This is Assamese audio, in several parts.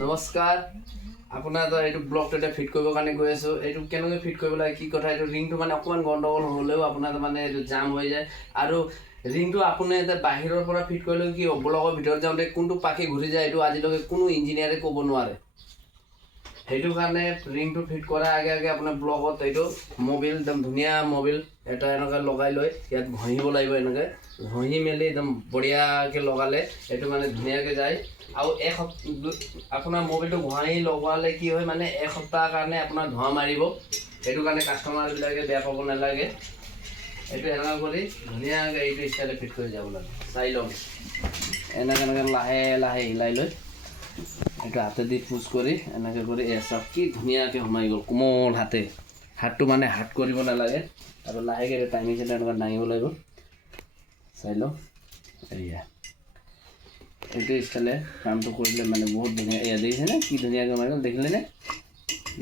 নমস্কাৰ আপোনাৰ এইটো ব্লগটো এটা ফিট কৰিবৰ কাৰণে গৈ আছোঁ। এইটো কেনেকৈ ফিট কৰিব লাগে কি কথা, এইটো ৰিংটো মানে অকণমান গণ্ডগোল হ'লেও আপোনাৰ মানে এইটো জাম হৈ যায়। আৰু ৰিংটো আপুনি এতিয়া বাহিৰৰ পৰা ফিট কৰিলেও কি ব্লগৰ ভিতৰত যাওঁতে কোনটো পাখি ঘূৰি যায় এইটো আজিলৈকে কোনো ইঞ্জিনিয়াৰে ক'ব নোৱাৰে। সেইটো কাৰণে ৰিংটো ফিট কৰাৰ আগে আগে আপোনাৰ ব্লগত এইটো মবিল একদম ধুনীয়া মবিল এটা এনেকৈ লগাই লৈ ইয়াত ঘঁহিব লাগিব। এনেকৈ ঘঁহি মেলি একদম বঢ়িয়াকৈ লগালে এইটো মানে ধুনীয়াকৈ যায়। আৰু আপোনাৰ মবিলটো ঘঁহি লগোৱালে কি হয় মানে এসপ্তাহৰ কাৰণে আপোনাৰ ধোঁৱা মাৰিব। সেইটো কাৰণে কাষ্টমাৰবিলাকে বেয়া পাব নালাগে। এইটো এনেকৈ কৰি ধুনীয়াকৈ এইটো ষ্টাইলে ফিট কৰি যাব লাগে। চাই লওক এনেকৈ লাহে লাহে হিলাই লৈ এইটো হাতেদি পুচ কৰি এনেকৈ কৰি চাওক কি ধুনীয়াকৈ সোমাই গ'ল কোমল হাতটো মানে হাত কৰিব নালাগে। আৰু লাহেকৈ টাইমিং চেণ্টাৰ এনেকৈ দাঙিব লাগিব। চাই লওক এয়া এইটো ষ্টাইলে কামটো কৰিলে মানে বহুত ধুনীয়া। এয়া দেখিছেনে কি ধুনীয়াকৈ সোমাই গ'ল,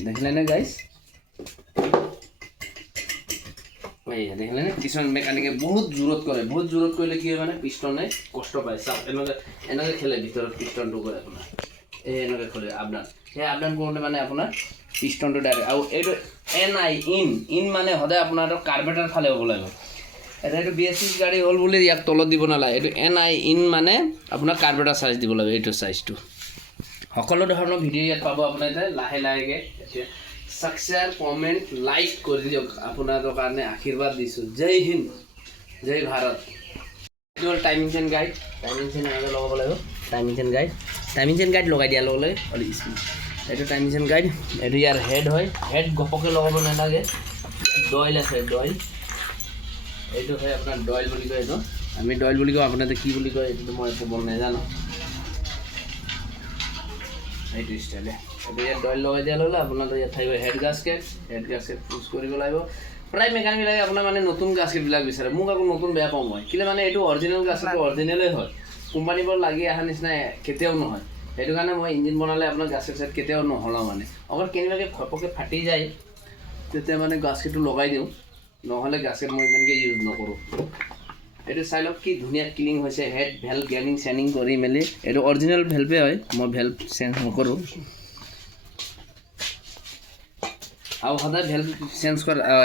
দেখিলেনে গাইজ? এয়া দেখিলেনে? কিছুমান মেকানিকে বহুত জোৰত কৰে, বহুত জোৰত কৰিলে কি হয় মানে পিষ্টনে কষ্ট পায়। চাওক এনেকৈ খেলে ভিতৰত পিষ্টনটো কৰে আপোনাৰ এনেকৈ খোলে আপডাউন। সেই আপডাউন কৰোঁতে মানে আপোনাৰ পিষ্টনটো ডাইৰেক্ট। আৰু এইটো ইন মানে সদায় আপোনাৰ কাৰ্বেটাৰ ফালে হ'ব লাগিব। এইটো BS6 গাড়ী হ'ল বুলি ইয়াক তলত দিব নালাগে। এইটো ইন মানে আপোনাৰ কাৰ্বেটাৰ চাইজ দিব লাগে। এইটো চাইজটো সকলো ধৰণৰ ভিডিঅ' ইয়াত পাব। আপোনাৰ এতিয়া লাহে লাহেকৈ এতিয়া ছাবস্ক্ৰাইব কমেণ্ট লাইক কৰি দিয়ক। আপোনালোকৰ কাৰণে আশীৰ্বাদ দিছোঁ। জয় হিন্দ, জয় ভাৰত। এইটো হ'ল টাইমিং চেন গাইড। টাইমিং চেন এনেকৈ লগাব লাগিব। টাইমিং চেন গাইড লগাই দিয়াৰ লগে লগে এইটো টাইমিং চেন গাইড। এইটো ইয়াৰ হেড হয়। হেড ঘপকৈ লগাব নালাগে। ডইল আছে, ডইল এইটো হয় আপোনাৰ ডইল বুলি কয়। এইটো আমি ডইল বুলি কওঁ, আপোনালোকে কি বুলি কয় এইটো মই ক'ব নাজানো। এইটো ষ্টাইলে এইটো ইয়াত ডইল লগাই দিয়া ল'লে আপোনালোকে ইয়াত থাকিব হেড গাস্কেট পুচ কৰিব লাগিব। প্ৰায় মেকানিকবিলাকে আপোনাৰ মানে নতুন গাস্কেটবিলাক বিচাৰে। মোক আকৌ নতুন বেয়া পাওঁ মই, কিন্তু মানে এইটো অৰিজিনেল গাস্কেটটো অৰিজিনেলেই হয়। কোম্পানীৰ পৰা লাগি অহা নিচিনা কেতিয়াও নহয়। সেইটো কাৰণে মই ইঞ্জিন বনালে আপোনাৰ গাস্কেট চেট কেতিয়াও নহলাওঁ মানে। অকল কেনেবাকৈ ঘপককৈ ফাটি যায় তেতিয়া মানে গাস্কেটটো লগাই দিওঁ, নহ'লে গাস্কেট মই ইমানকৈ ইউজ নকৰোঁ। এইটো চাই লওক কি ধুনীয়া ক্লিন হৈছে। হেড ভেল্ভ গেমিং চেনিং কৰি মেলি এইটো অৰিজিনেল ভেল্ভে হয়, মই ভেল্ভ চেঞ্জ নকৰোঁ। আৰু সদায় ভেল্ভ চেঞ্জ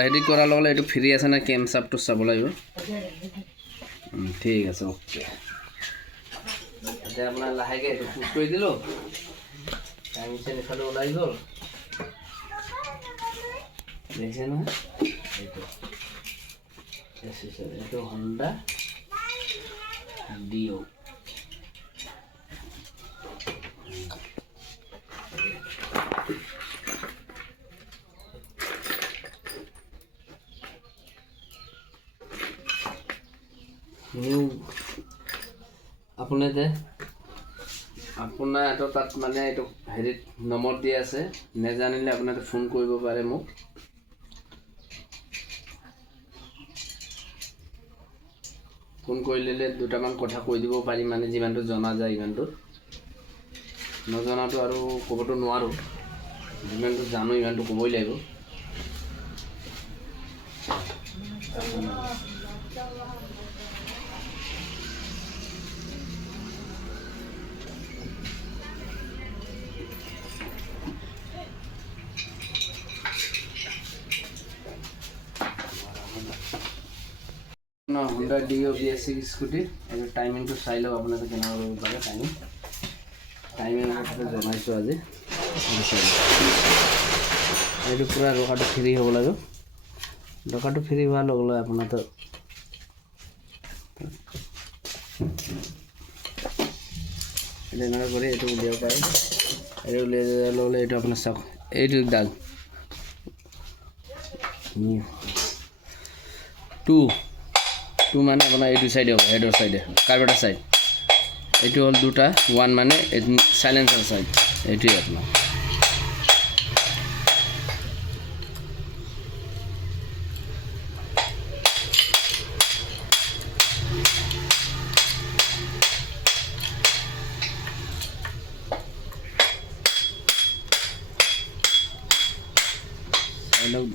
হেৰি কৰাৰ লগে লগে এইটো ফ্ৰী আছে নে কেম চাপটো চাব লাগিব। ঠিক আছে, অ'কে। এতিয়া আপোনাৰ লাহেকৈ এইটো পুচ কৰি দিলোঁ। টাইমিং চেন ইফালে ওলাই গ'ল, দেখিছে নহয়? এইটো হণ্ডা ডিঅ'। আপোনাৰ এইটো তাত মানে এইটো হেৰিত নম্বৰ দি আছে, নেজানিলে আপোনালোকে ফোন কৰিব পাৰে মোক। ফোন কৰিলে দুটামান কথা কৈ দিব পাৰিম, মানে যিমানটো জনা যায় ইমানটো। নজনাটো আৰু ক'বতো নোৱাৰোঁ, যিমানটো জানো ইমানটো ক'বই লাগিব। Honda Dio' BS6 scooty. এইটো টাইমিংটো চাই লওক আপোনালোকে কেনেকুৱা কৰিব পাৰে। টাইমিং কথাটো জনাইছোঁ আজি। এইটো পূৰা ৰখাটো ফ্ৰী হ'ব লাগিব। ৰখাটো ফ্ৰী হোৱাৰ লগে লগে আপোনাৰতো এইটো এনেকৈ কৰি এইটো উলিয়াব পাৰে। এইটো উলিয়াই দিয়াৰ লগে লগে এইটো আপোনাৰ চাওক, এইটো দাগ টু মানে আপোনাৰ এইটো চাইডে হ'ব, হেডৰ চাইডে কাৰ্বেটাৰ চাইড। এইটো হ'ল 2টা 1 মানে চাইলেঞ্চাৰ চাইড। এইটোৱে আপোনাৰ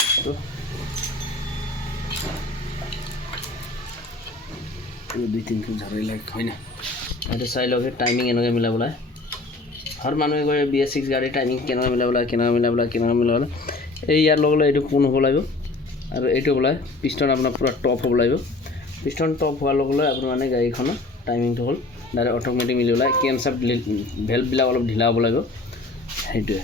বস্তু। দুই তিনটো ঝাৰি লাগ হয় না। এইটো চাই লওক টাইমিং এনেকৈ মিলাবলৈ हर मानुहे गए BS6 गाड़ी टाइमिंग केनेকৈ मिलाব লাগে কেনেকৈ মিলাব লাগে এই ইয়াৰ লগে লগে এইটো পোন হ'ব লাগিব আৰু এইটো বোলে পিষ্টন আপোনাৰ পুৰা টপ হ'ব লাগিব পিষ্টন টপ হোৱাৰ লগে লগে আপোনাৰ মানে গাড়ীখনৰ টাইমিংটো হ'ল ডাইৰেক্ট অট'মেটিক মিলি ওলাই কেন চাপ ভেলভবিলাক অলপ ঢিলা হ'ব লাগিব সেইটোৱে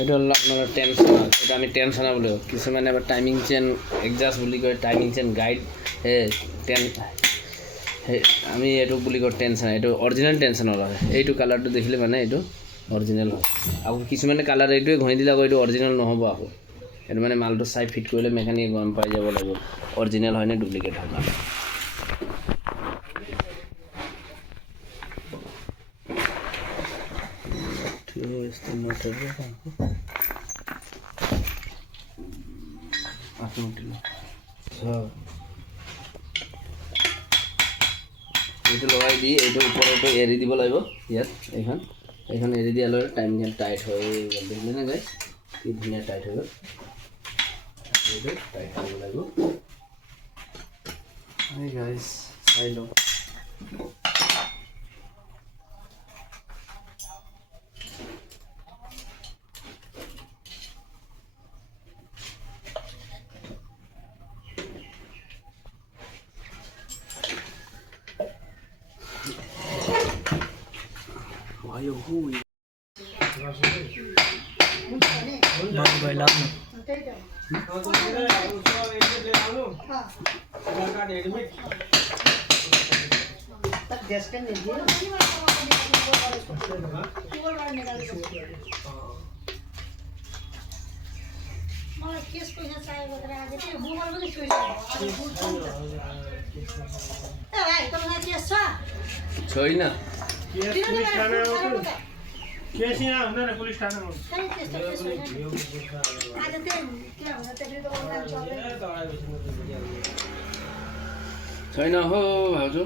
এটা হল আপনার টেনশনার এটা আমি টেনশনার বলি কিছুমানে আবার টাইমিং চেন এডজাস্ট বুলি কয় টাইমিং চেন গাইড আমি এইটো বুলি কয় টেনশনার এইটো অরিজিনাল টেনশনার হয় এইটো কালারটো দেখিলে মানে এইটো অরিজিনাল হয় আকৌ কিছুমানে কালার এইটোৱে ঘঁহি দিলে আকৌ এইটো অৰিজিনাল নহ'ব আকৌ এইটো মানে মালটো চাই ফিট কৰিলে মেকানিকে গম পাই যাব লাগিব অরিজিনাল হয় নে ডুপ্লিকেট হয় মাল Este no te veo tampoco. Aquí no te veo. এইটো লগাই দি এইটো ওপৰতে এৰি দিব লাগিব ইয়াত এইখন এৰি দিয়াৰ লগে টাইম যেন টাইট হৈ গ'ল দেখিলে নে গাইছ কি ধুনীয়া টাইট হৈ গ'ল এইটো টাইট কৰিব লাগিব এই গাইছ চাই লওঁ Ayo hui. Bang bailam. Soy na. Police थाना छैन हो भाउजू